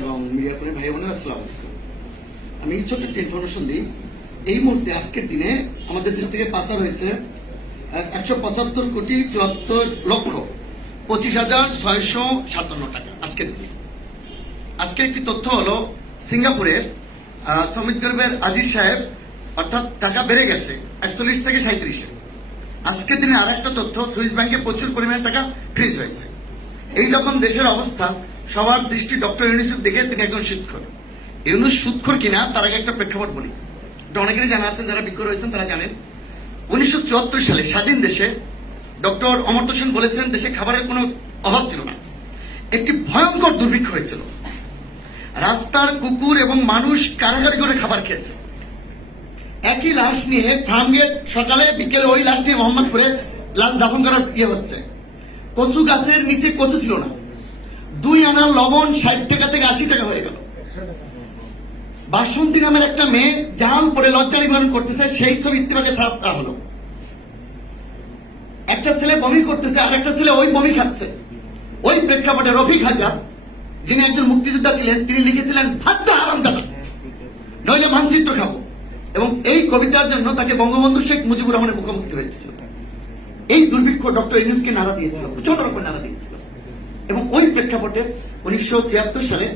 এবং মিডিয়া কর্মী ভাই বোনেরা আসসালামু আলাইকুম। আমি ছোট্ট একটা ইনফরমেশন দিই। এই মুহূর্তে আজকের দিনে আমাদের দেশ থেকে পাচার হয়েছে ১৭৫,৭৪,২৫,৬৫৭ টাকা আজকের দিনে। আজকে একটি তথ্য হলো সিঙ্গাপুরের শ্রমিক গ্রুপের আজিজ সাহেব, অর্থাৎ টাকা বেড়ে গেছে ৪১ থেকে ৩৭-এ। আজকের দিনে আর একটা তথ্য, সুইস ব্যাংকে প্রচুর পরিমাণে টাকা ফ্রিজ হয়েছে। এই যখন দেশের অবস্থা, সবার দৃষ্টি ডক্টর ইউনূসের দিকে। তিনি একজন সুদখোর। ইউনূস সুদখোর কিনা তার আগে একটা প্রেক্ষাপট বলি। এটা অনেকেরই জানা আছেন, যারা বিজ্ঞ রয়েছেন তারা জানেন। ১৯৭৪ সালে স্বাধীন দেশে ডক্টর অমর্ত্য সেন বলেছেন দেশে খাবারের কোনো অভাব ছিল না। একটি ভয়ঙ্কর দুর্ভিক্ষ হয়েছিল। রাস্তার কুকুর এবং মানুষ কারাগারি করে খাবার খেয়েছে। একই লাশ নিয়ে ফার্মগেট সকালে বিকেলে ওই লাশ নিয়ে মোহাম্মদপুরে দাফন করার হচ্ছে। কচু গাছের নিচে কচু ছিল না। 2 আনা লবণ 60 টাকা থেকে 80 টাকা হয়ে গেল। বাসন্তী নামের একটা মেয়ে জাল পরে লজ্জা নিবারণ করতেছে, সেই ছবি ইত্তেফাকে ছাপা হলো। একটা ছেলে বমি করতেছে, আর একটা ছেলে ওই বমি খাচ্ছে। ওই প্রেক্ষাপটে রফিক হাজরা, যিনি একজন মুক্তিযোদ্ধা ছিলেন, তিনি লিখেছিলেন ভাত তো আরাম যাবে, নইলে মানচিত্র খাবো। এবং এই কবিতার জন্য তাকে বঙ্গবন্ধু শেখ মুজিবুর রহমানের মুখোমুখি হয়েছিল। এই দুর্ভিক্ষ ডক্টর ইউনূসকে নাড়া দিয়েছিল, প্রচন্ড রকম নাড়া দিয়েছিল। এবং ওই প্রেক্ষাপটে ১৯৭৬ সালে